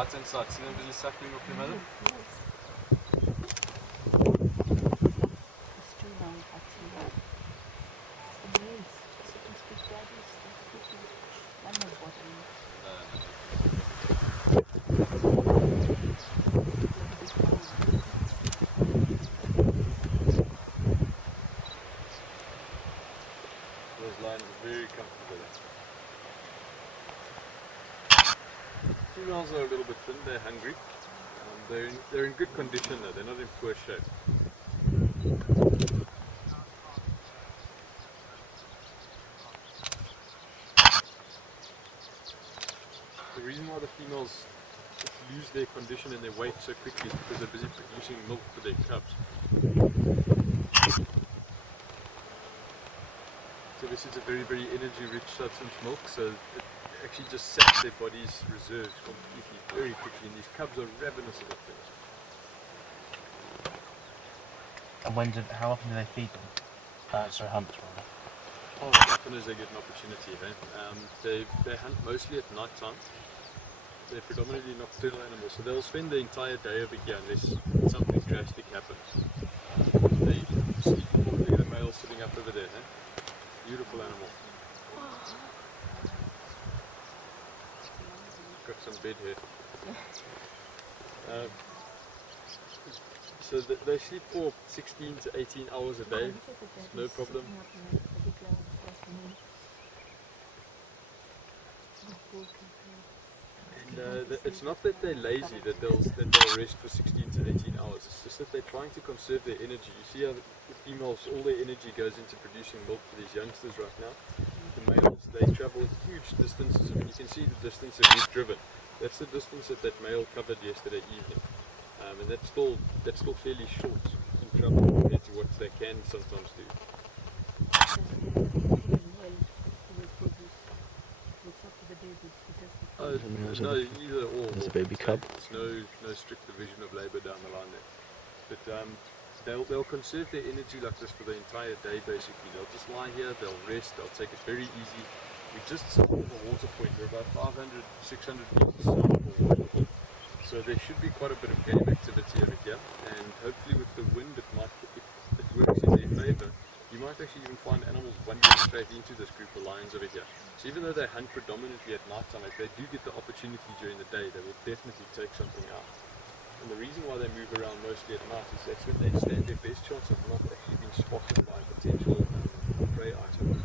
right hand side. See them busy suckling off your mother? It's too long, actually. The males, just you can speak daddies, I'm not bothering. No. Those lions are very comfortable there. Females are a little bit thin, they're hungry. They're in good condition though, they're not in poor shape. The reason why the females lose their condition and their weight so quickly is because they're busy producing milk for their cubs. So this is a very, very energy-rich substance milk, so it actually just saps their body's reserves completely, very quickly, and these cubs are ravenous of it. And how often do they feed them? Sorry, hunt rather. Oh, as often as they get an opportunity, eh? They hunt mostly at night time. They're predominantly nocturnal animals, so they'll spend the entire day over here unless something drastic happens. They sleep. Look at the male sitting up over there, eh? Beautiful animal. Got some bed here. So they sleep for 16 to 18 hours a day, no problem. And it's not that they're lazy, that they'll rest for 16 to 18 hours, it's just that they're trying to conserve their energy. You see how the females, all their energy goes into producing milk for these youngsters right now. The males, they travel huge distances, and you can see the distance that we've driven. That's the distance that male covered yesterday evening. And that's still fairly short in travel compared to what they can sometimes do. No, either or. There's a baby cub. There's no strict division of labour down the line there. But they'll conserve their energy like this for the entire day basically. They'll just lie here, they'll rest, they'll take it very easy. We just south of a water point, we're about 500, 600 meters south of a water point. So there should be quite a bit of game activity over here, and hopefully with the wind it works in their favour. You might actually even find animals wandering straight into this group of lions over here. So even though they hunt predominantly at night time, if they do get the opportunity during the day, they will definitely take something out. And the reason why they move around mostly at night is that's when they stand their best chance of not actually being spotted by potential prey items.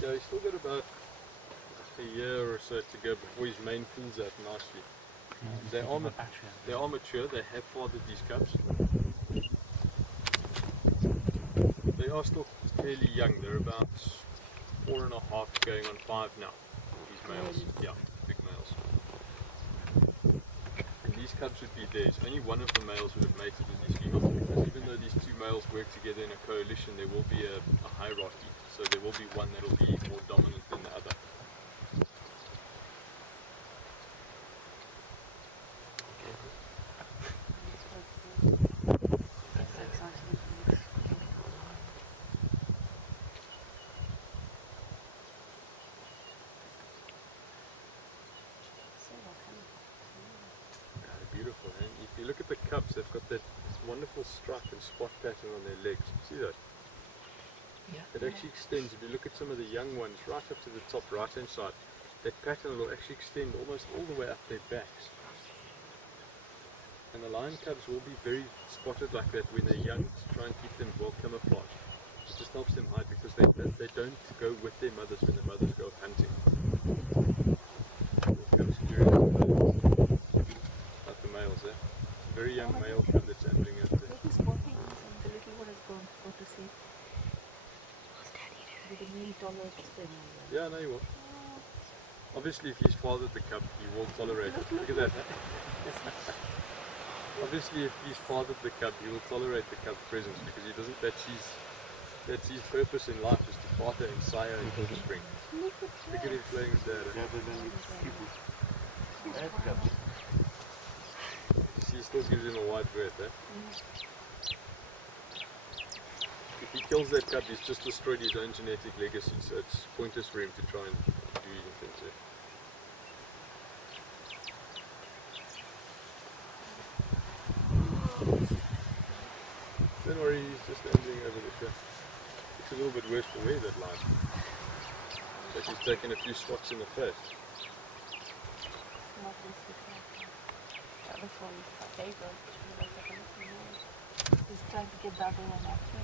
Yeah, he's still got about a year or so to go before his mane fills out nicely. They are mature, they have fathered these cubs. They are still fairly young, they're about 4.5 going on 5 now. These males, yeah, big males. And these cubs would be theirs. Only one of the males would have mated with these females, because even though these two males work together in a coalition, there will be a hierarchy. So there will be one that will be more dominant than the other. Beautiful, and if you look at the cubs, they've got that wonderful stripe and spot pattern on their legs. See that? Yeah. It actually extends. If you look at some of the young ones, right up to the top right hand side, that pattern will actually extend almost all the way up their backs. And the lion cubs will be very spotted like that when they're young, to try and keep them well camouflaged. It just helps them hide because they don't go with their mothers when the mothers go hunting. Like the males, eh? Very young male cub that's ambling out there. Maybe spotting and the little one has gone to sleep. With the male tolerates them. Yeah, no, he will. Obviously, if he's fathered the cub, he will tolerate it. Look at that. Obviously, if he's fathered the cub, he will tolerate the cub's presence because he doesn't. That's his purpose in life is to father and sire into the spring. Look at Look at him playing his dad. Rather than its pupils. That Wow. cubs. You see, he still gives him a wide berth. Eh? If he kills that cub, he's just destroyed his own genetic legacy. So it's pointless for him to try and do anything to it. Don't worry, he's just ambling over the ship. It's a little bit worse for wear, that line. Like he's taken a few swats in the face. Not this one. Yeah, this one's my favorite. He's trying to get double on after.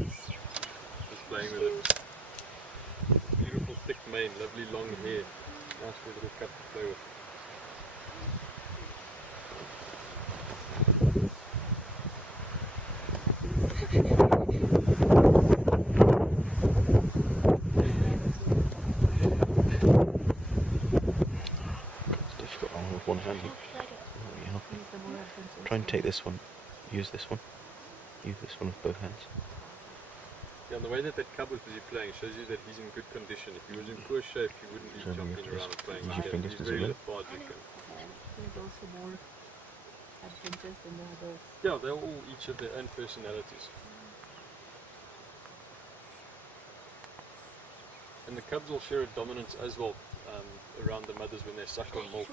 Just playing with it. Beautiful thick mane, lovely long hair. Nice for a little cub to play with. It's difficult on with one hand. You know, He's the more adventurous. try and take this one. Use this one. Use this one with both hands. Yeah, and the way that cub was busy playing shows you that he's in good condition. If he was in poor shape, he wouldn't be So jumping you around and playing use like your that. fingers He's to very zoom in. lethargic. And he's also more adventurous than the others. Yeah, they all each have their own personalities. And the cubs will share a dominance as well around the mothers when they suck on milk.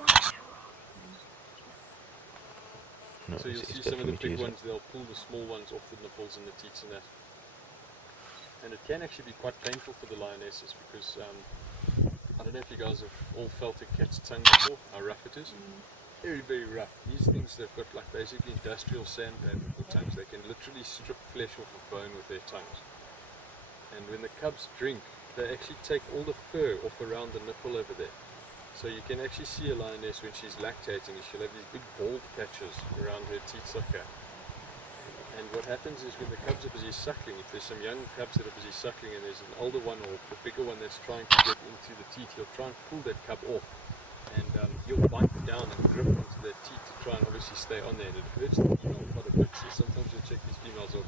No, So you'll it's see better some of for the me to big use it. ones, they'll pull the small ones off the nipples and the teats and that. And it can actually be quite painful for the lionesses because I don't know if you guys have all felt a cat's tongue before, how rough it is. Very, very rough. These things, they've got like basically industrial sandpaper for tongues. They can literally strip flesh off of bone with their tongues. And when the cubs drink, they actually take all the fur off around the nipple over there. So you can actually see a lioness when she's lactating, she'll have these big bald patches around her teat sucker. And what happens is when the cubs are busy suckling, if there's some young cubs that are busy suckling and there's an older one or a bigger one that's trying to get into the teat, he'll try and pull that cub off. And he'll bite down and grip onto their teeth to try and obviously stay on there. And it hurts the female quite a bit. So sometimes you'll check these females, they'll